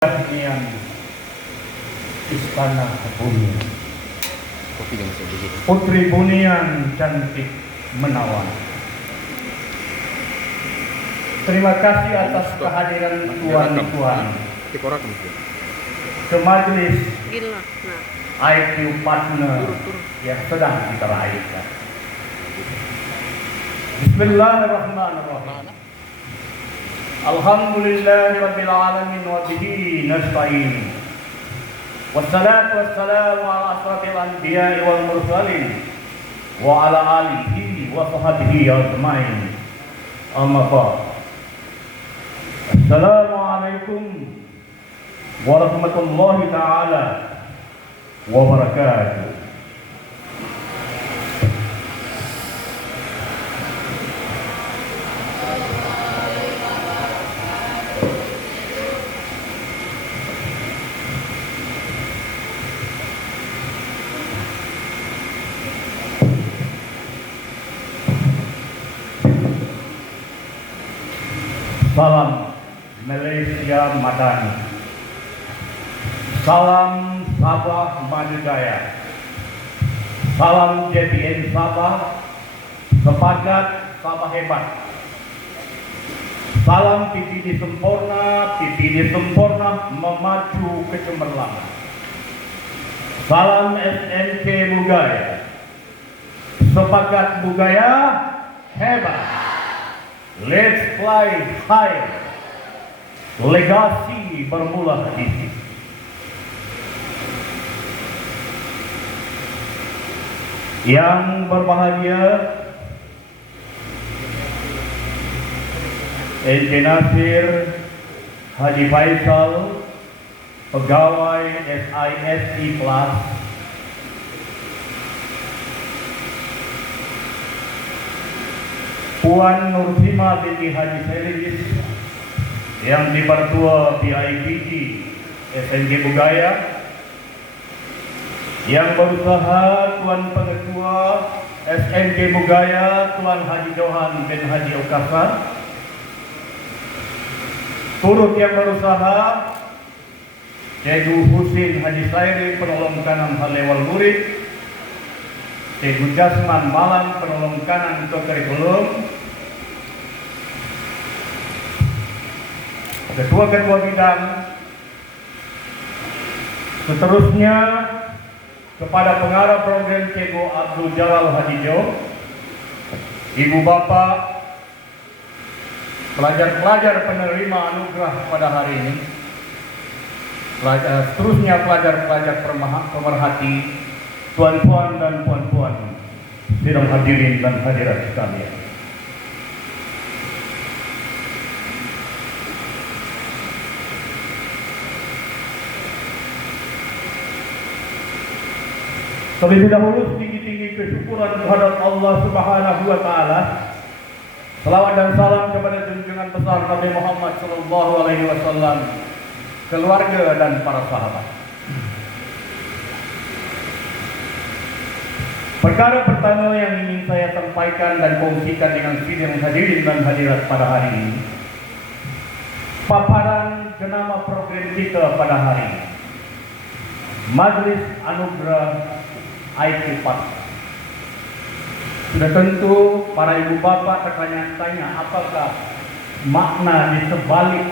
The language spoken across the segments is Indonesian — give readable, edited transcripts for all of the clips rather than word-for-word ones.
Yang istana bumi, putri bunian cantik menawan. Terima kasih atas kehadiran tuan-tuan ke majelis IQ Partner yang sedang kita raihkan. Bismillahirrahmanirrahim. Alhamdulillahirabbil alamin wa bihi nasta'in. Wassalatu wassalamu ala asrafil anbiya'i wal mursalin wa ala alihi wa sahbihi ajmain. Amma ba'd. Assalamualaikum warahmatullahi taala wabarakatuh. Salam Malaysia Madani. Salam Sabah Madugaya. Salam JPN Sabah. Sepakat Sabah hebat. Salam PPD sempurna memacu kecemerlangan. Salam SMK Bugaya. Sepakat Bugaya hebat. Let's fly high. Legasi bermula di sini. Yang berbahagia Encik Nasir Haji Faisal, pegawai SISI Plus, Puan Nursima binti Haji Selis yang dipertua PIPG SMK Bugaya, yang berusaha Tuan Pengetua SMK Bugaya Tuan Haji Johan bin Haji Okasa, turut yang berusaha Cikgu Husin Haji Sairi penolong kanan Halewal Murid, Cikgu Jasman Malang penolong kanan untuk kurikulum, ketua-ketua bidang, seterusnya kepada pengarah program Cikgu Abdul Jalal Hadijo, ibu bapak, pelajar-pelajar penerima anugerah pada hari ini, seterusnya pelajar-pelajar pemerhati, tuan-tuan dan puan-puan, sidang hadirin dan hadirat sekalian. Terlebih dahulu setinggi-tinggi kesyukuran kehadirat Allah Subhanahu wa taala. Selawat dan salam kepada junjungan besar Nabi Muhammad sallallahu alaihi wasallam, keluarga dan para sahabat. Perkara pertama yang ingin saya sampaikan dan kongsikan dengan sidang hadirin dan hadirat pada hari ini, paparan jenama program kita pada hari ini, Majelis Anugerah IQ Partner. Sudah tentu para ibu bapak tertanya-tanya apakah makna di sebalik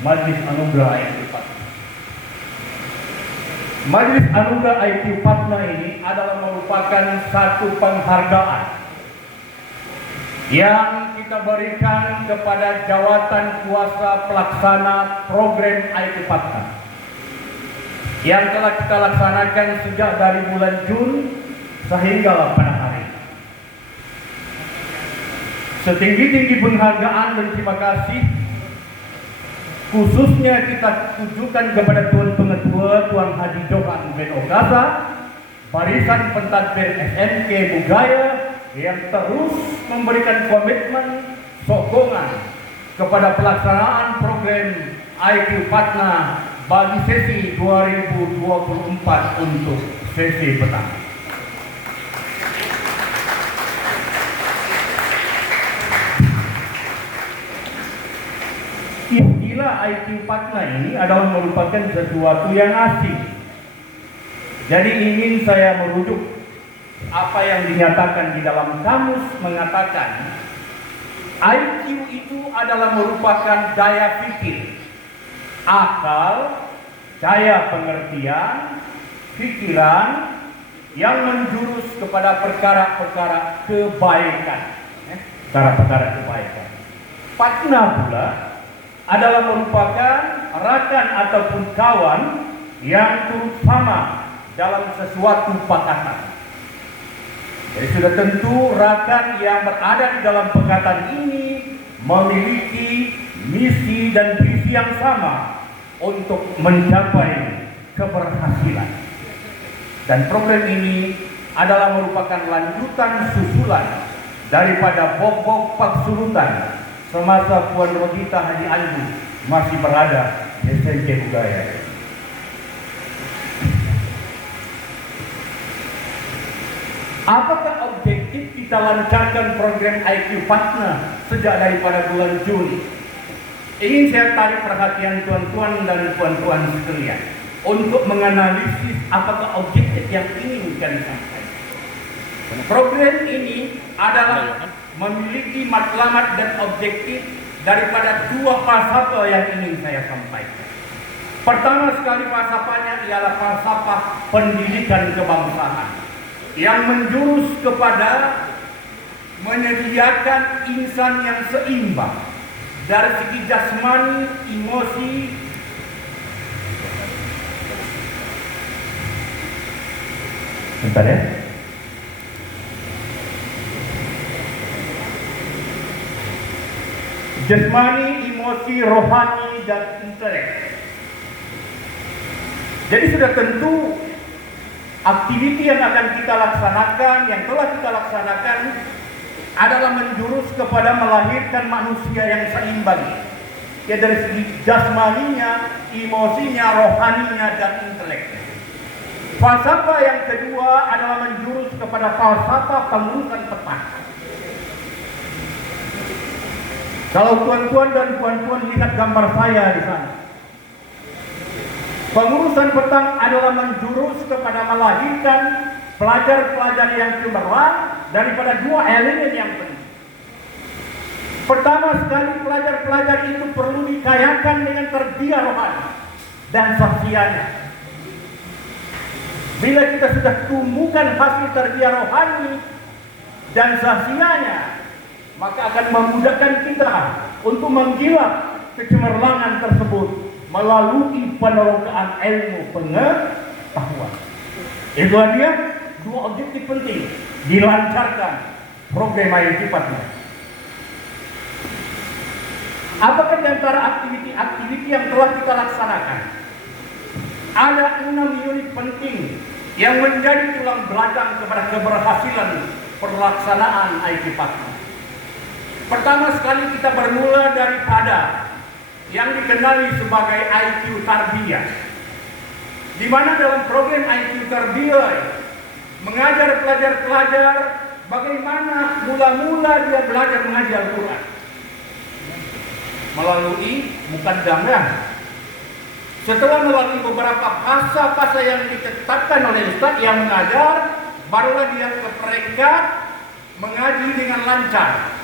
Majelis Anugerah IQ Partner. Majelis Anugerah IQ Partner ini adalah merupakan satu penghargaan yang kita berikan kepada jawatan kuasa pelaksana program IQ Partner yang telah kita laksanakan sejak dari bulan Jun sehingga pada hari ini. Setinggi-tinggi penghargaan dan terima kasih khususnya kita tujukan kepada Tuan Pengetua Tuan Haji Johan bin Okasa, barisan pentadbir SMK Bugaya yang terus memberikan komitmen sokongan kepada pelaksanaan program IQ Partner bagi sesi 2024 untuk sesi petang. Istilah baginya IQ Patna ini adalah merupakan sesuatu yang asing. Jadi ingin saya merujuk apa yang dinyatakan di dalam kamus mengatakan IQ itu adalah merupakan daya pikir, akal, daya pengertian, pikiran yang menjurus kepada perkara-perkara kebaikan. Perkara-perkara kebaikan. Patna pula adalah merupakan rakan ataupun kawan yang turut sama dalam sesuatu pakatan. Jadi sudah tentu rakan yang berada di dalam pekatan ini memiliki misi dan visi yang sama untuk mencapai keberhasilan. Dan program ini adalah merupakan lanjutan susulan daripada Bok-Bok Paksurutan semasa Puan Rogita Haji Andu masih berada di SMK Bugaya. Apakah objektif kita lancarkan program IQ Patna sejak daripada bulan Juni? Ingin saya tarik perhatian tuan-tuan dan puan-puan sekalian untuk menganalisis apakah objektif yang ingin kami sampaikan. Program ini adalah memiliki matlamat dan objektif daripada dua falsafah yang ingin saya sampaikan. Pertama sekali falsafahnya ialah falsafah pendidikan kebangsaan yang menjurus kepada menyediakan insan yang seimbang dari segi jasmani, emosi, bentar ya. Jasmani, emosi, rohani, dan intelek. Jadi sudah tentu aktiviti yang akan kita laksanakan, yang telah kita laksanakan adalah menjurus kepada melahirkan manusia yang seimbang. Ya dari segi jasmaninya, emosinya, rohaninya, dan inteleknya. Falsafah yang kedua adalah menjurus kepada falsafah pengurusan petang. Kalau tuan-tuan dan puan-puan lihat gambar saya di sana, pengurusan petang adalah menjurus kepada melahirkan pelajar-pelajar yang cemerlang daripada dua elemen yang penting. Pertama sekali, pelajar-pelajar itu perlu dikayakan dengan tarbiyah rohani dan sahsianya. Bila kita sudah tumbuhkan hasil tarbiyah rohani dan sahsianya, maka akan memudahkan kita untuk menggilap kecemerlangan tersebut melalui penerokaan ilmu pengetahuan. Itu dia dua objektif penting dilancarkan program IQ Patna. Apakah di antara aktiviti-aktiviti yang telah kita laksanakan? Ada 6 unit penting yang menjadi tulang belakang kepada keberhasilan pelaksanaan IQ Patna. Pertama sekali kita bermula daripada yang dikenali sebagai IQ Tarbiyah, di mana dalam program IQ Tarbiyah mengajar pelajar-pelajar bagaimana mula-mula dia belajar mengaji Al-Quran melalui mukaddamah. Setelah melalui beberapa fasa-fasa yang ditetapkan oleh Ustaz yang mengajar, barulah dia ke peringkat mengaji dengan lancar.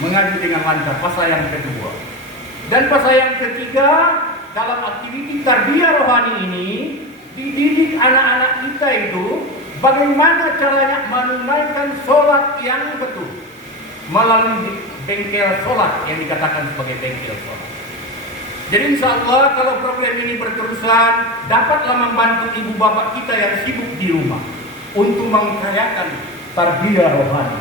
Mengaji dengan lancar, fasa yang kedua. Dan fasa yang ketiga, dalam aktiviti tarbiyah rohani ini, dididik anak-anak kita itu bagaimana caranya menunaikan sholat yang betul melalui bengkel sholat yang dikatakan sebagai bengkel sholat. Jadi insya Allah kalau program ini berterusan, dapatlah membantu ibu bapak kita yang sibuk di rumah untuk mengkayakan tarbiyah rohani.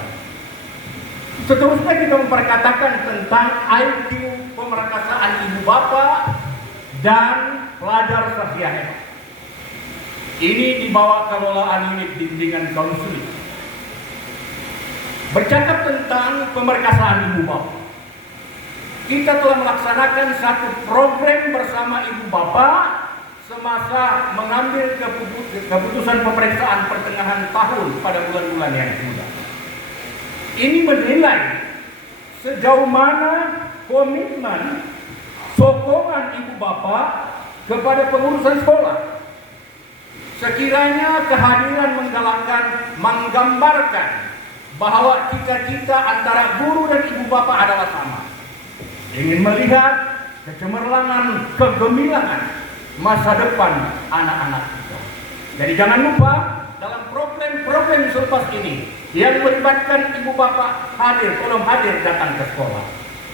Seterusnya kita memperkatakan tentang IQ pemerkasaan ibu bapak dan pelajar sahsiah. Ini dibawa kelolaan unit bimbingan konseling. Bercakap tentang pemerkasaan ibu bapak, kita telah melaksanakan satu program bersama ibu bapak semasa mengambil keputusan pemeriksaan pertengahan tahun pada bulan-bulan yang sudah. Ini menilai sejauh mana komitmen sokongan ibu bapak kepada pengurusan sekolah. Sekiranya kehadiran menggambarkan bahwa cita-cita antara guru dan ibu bapak adalah sama. Ingin melihat kecemerlangan, kegemilangan masa depan anak-anak kita. Jadi jangan lupa dalam program-program selepas ini yang melibatkan ibu bapak hadir, tolong hadir datang ke sekolah.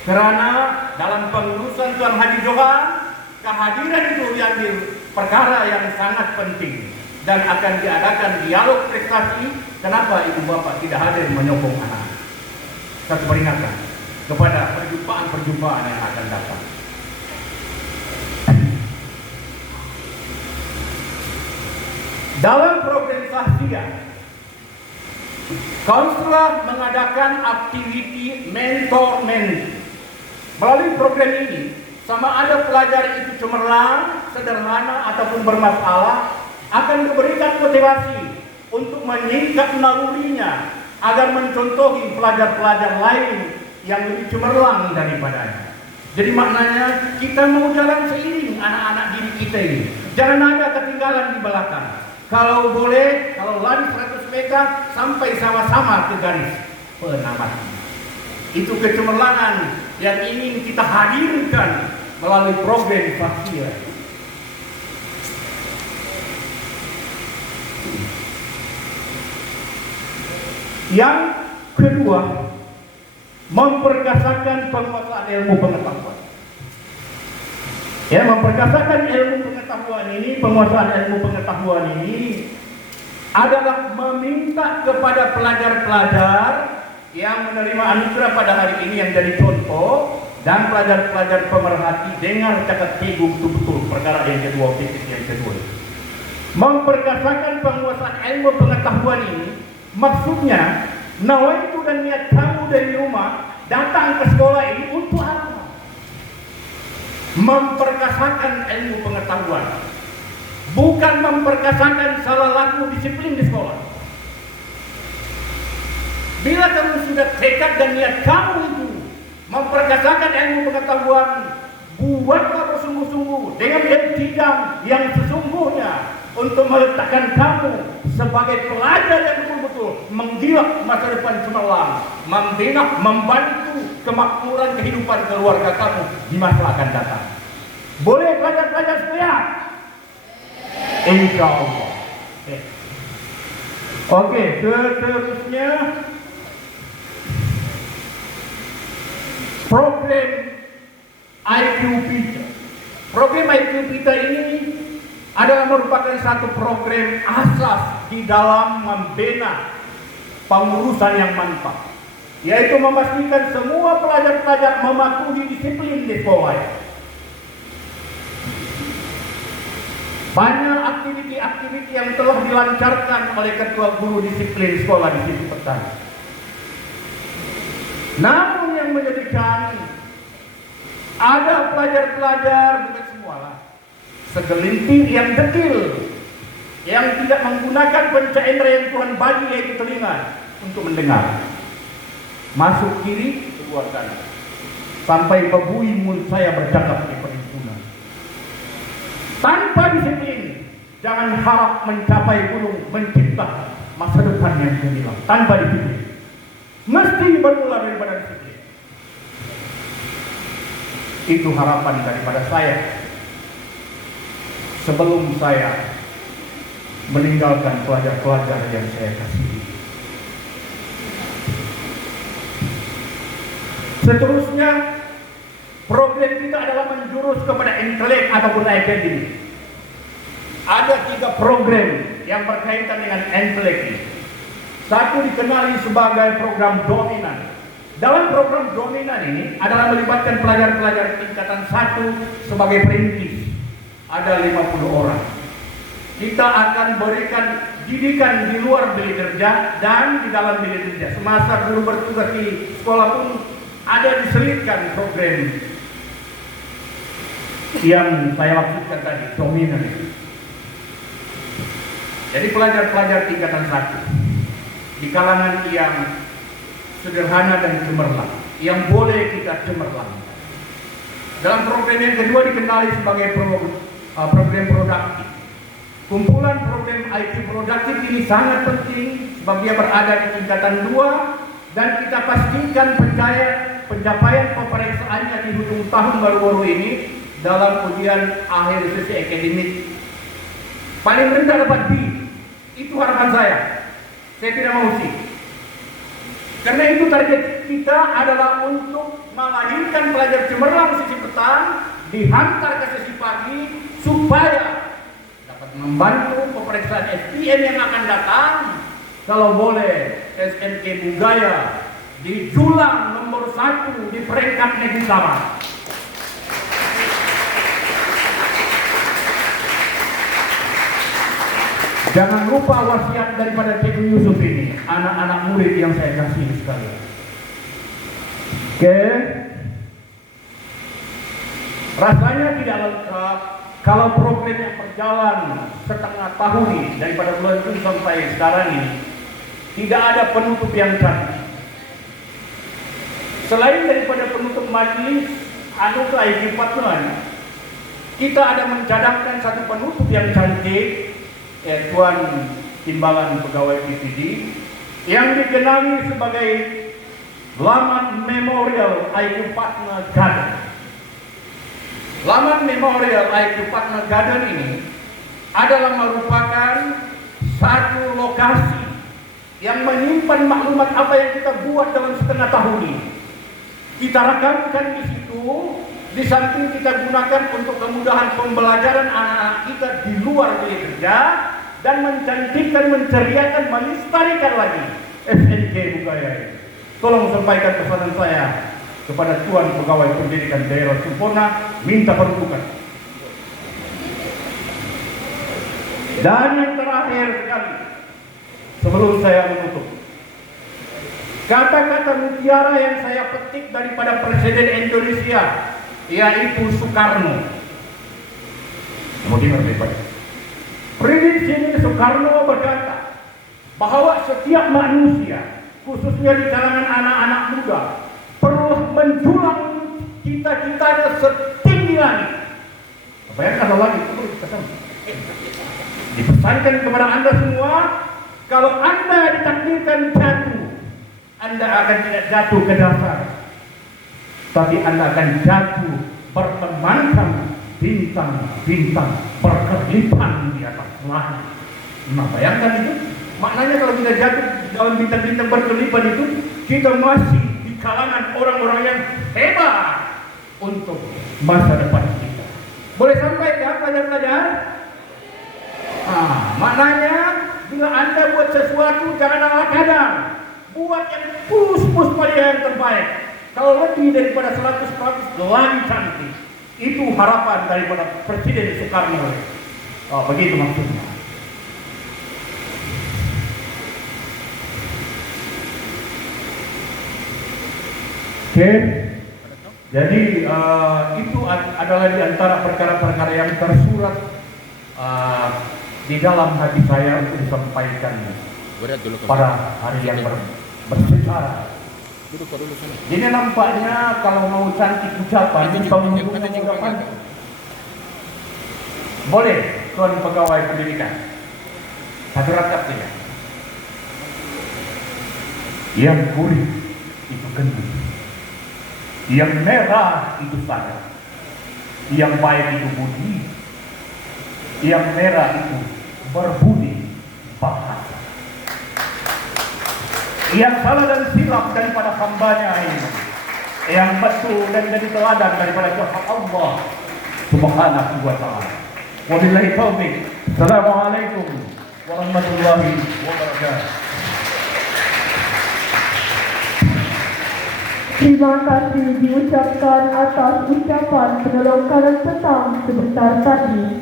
Karena dalam pengurusan Tuan Haji Johan, kehadiran itu yang perkara yang sangat penting dan akan diadakan dialog prestasi. Kenapa ibu bapak tidak hadir menyokong anak? Satu peringatan kepada perjumpaan-perjumpaan yang akan datang. Dalam program Sahsia, konselor mengadakan aktiviti mentor-mentee. Melalui program ini, sama ada pelajar itu cemerlang, sederhana ataupun bermasalah, akan diberikan motivasi untuk menyingkat nalurinya agar mencontohi pelajar-pelajar lain yang lebih cemerlang daripadanya. Jadi maknanya kita mau jalan seiring anak-anak didik kita ini. Jangan ada ketinggalan di belakang. Kalau boleh, kalau lari 100 meter sampai sama-sama ke garis penamatan. Itu kecemerlangan yang ingin kita hadirkan melalui program Sahsia. Yang kedua, memperkasakan penguasaan ilmu pengetahuan. Ya, memperkasakan ilmu pengetahuan ini, penguasaan ilmu pengetahuan ini adalah meminta kepada pelajar-pelajar yang menerima anugerah pada hari ini yang jadi contoh dan pelajar-pelajar pemerhati dengar cakap cikgu betul-betul perkara yang kedua, titik yang kedua. Memperkasakan penguasaan ilmu pengetahuan ini maksudnya nawaitu dan niat kamu dari rumah datang ke sekolah ini untuk apa? Memperkasakan ilmu pengetahuan, bukan memperkasakan salah laku disiplin di sekolah. Bila kamu sudah tekad dan niat kamu itu memperkasakan ilmu pengetahuan, buatlah sungguh-sungguh dengan iktidam yang sesungguhnya untuk meletakkan kamu sebagai pelajar yang betul-betul menggilak masa depan cemerlang, membina, membantu kemakmuran kehidupan keluarga kamu di masa akan datang. Boleh pelajar-pelajar sekalian? Insya Allah. Oke, seterusnya program IQ Pita. Program IQ Pita ini adalah merupakan satu program asas di dalam membina pengurusan yang mantap, yaitu memastikan semua pelajar-pelajar mematuhi disiplin di sekolah. Banyak aktiviti-aktiviti yang telah dilancarkan oleh ketua guru disiplin sekolah di Sisi Petani. Namun yang menyedihkan, ada pelajar-pelajar, bukan semualah, segelintir yang dekil, yang tidak menggunakan panca indera yang Tuhan bagi, yaitu telinga, untuk mendengar. Masuk kiri, keluar kanan, sampai bebui mulut saya bercakap di perhimpunan. Tanpa disiplin, jangan harap mencapai gunung, mencipta masa depan yang gemilang. Tanpa disiplin, mesti bermula daripada disiplin. Itu harapan daripada saya sebelum saya meninggalkan pelajar-pelajar yang saya kasihi. Seterusnya, program kita adalah menjurus kepada intelek ataupun akademik. Ada 3 program yang berkaitan dengan intelek ini. Satu dikenali sebagai program dominan. Dalam program dominan ini adalah melibatkan pelajar-pelajar tingkatan 1 sebagai perintis. Ada 50 orang. Kita akan berikan didikan di luar bilik kerja dan di dalam bilik kerja. Semasa guru bertugas di sekolah pun ada diselipkan program yang saya maksudkan tadi, dominan itu. Jadi pelajar-pelajar tingkatan 1 di kalangan yang sederhana dan cemerlang, yang boleh kita cemerlang. Dalam program yang kedua dikenali sebagai program produktif. Kumpulan program IQ produktif ini sangat penting sebab dia berada di tingkatan 2 dan kita pastikan pencapaian pemeriksaannya di ujung tahun baru-baru ini dalam ujian akhir sesi akademik. Paling rendah dapat B. Itu harapan saya. Saya tidak mau C. Karena itu target kita adalah untuk melahirkan pelajar cemerlang sesi petang dihantar ke sesi pagi supaya dapat membantu pemeriksaan SPM yang akan datang. Kalau boleh SNK Budaya dijulang nomor 1 di peringkat negeri Sabah. Jangan lupa wasiat daripada Cikgu Yusuf ini, anak-anak murid yang saya kasih sekalian. Oke. Rasanya tidak lengkap kalau program yang berjalan setengah tahun ini daripada bulan Juni sampai sekarang ini tidak ada penutup yang cantik. Selain daripada penutup majelis anugerah IQ Partner, kita ada mencadangkan satu penutup yang cantik, Tuan Timbalan Pegawai PPD yang dikenali sebagai Laman Memorial IQ Partner Garden. Laman Memorial IQ Partner Garden ini adalah merupakan satu lokasi yang menyimpan maklumat apa yang kita buat dalam setengah tahun ini. Kita rekamkan di situ, di samping kita gunakan untuk kemudahan pembelajaran anak-anak kita di luar biaya kerja dan mencantikkan, menceriakan, melestarikan lagi SNK Budaya ini. Tolong sampaikan pesanan saya kepada Tuan Pegawai Pendidikan Daerah Sempurna, minta peruntukan. Dan yang terakhir sekali, sebelum saya menutup, kata-kata mutiara yang saya petik daripada Presiden Indonesia, yaitu Soekarno. Kemudian berbeda. Presiden Soekarno berkata bahwa setiap manusia, khususnya di kalangan anak-anak muda, perlu menjulang cita-citanya setinggi langit. Bayangkan kalau lagi itu perlu kita sama. Dipesankan kepada Anda semua, kalau Anda ditakdirkan jatuh, Anda akan tidak jatuh ke dasar, tapi Anda akan jatuh bertemankan bintang-bintang berkelipan di atas langit. Nah, bayangkan itu. Maknanya kalau kita jatuh dalam bintang-bintang berkelipan itu, kita masih di kalangan orang-orang yang hebat untuk masa depan kita. Boleh sampai ya pelajar-pelajar? Maknanya bila Anda buat sesuatu jangan ala kadang. Buat yang pus-pus pada yang terbaik. Kalau lebih daripada 100% lagi cantik. Itu harapan daripada Presiden Soekarno. Begitu maksudnya. Oke. Jadi itu adalah di antara perkara-perkara yang tersurat di dalam hati saya untuk disampaikan pada hari yang bersejarah. Ini nampaknya kalau mau cantik ucapan, boleh Tuan Pegawai Pendidikan satu rakap saja. Yang kuning itu gendut, yang merah itu sadar, yang baik itu budi, yang merah itu berbudi bahasa. Yang salah dan silap daripada hambanya ini, yang betul dan jadi teladan daripada Tuhan Allah Subhanahu wa ta'ala. Wabillahi taufiq. Assalamualaikum warahmatullahi wabarakatuh. Terima kasih diucapkan atas ucapan penolong Karang Petang sebentar tadi.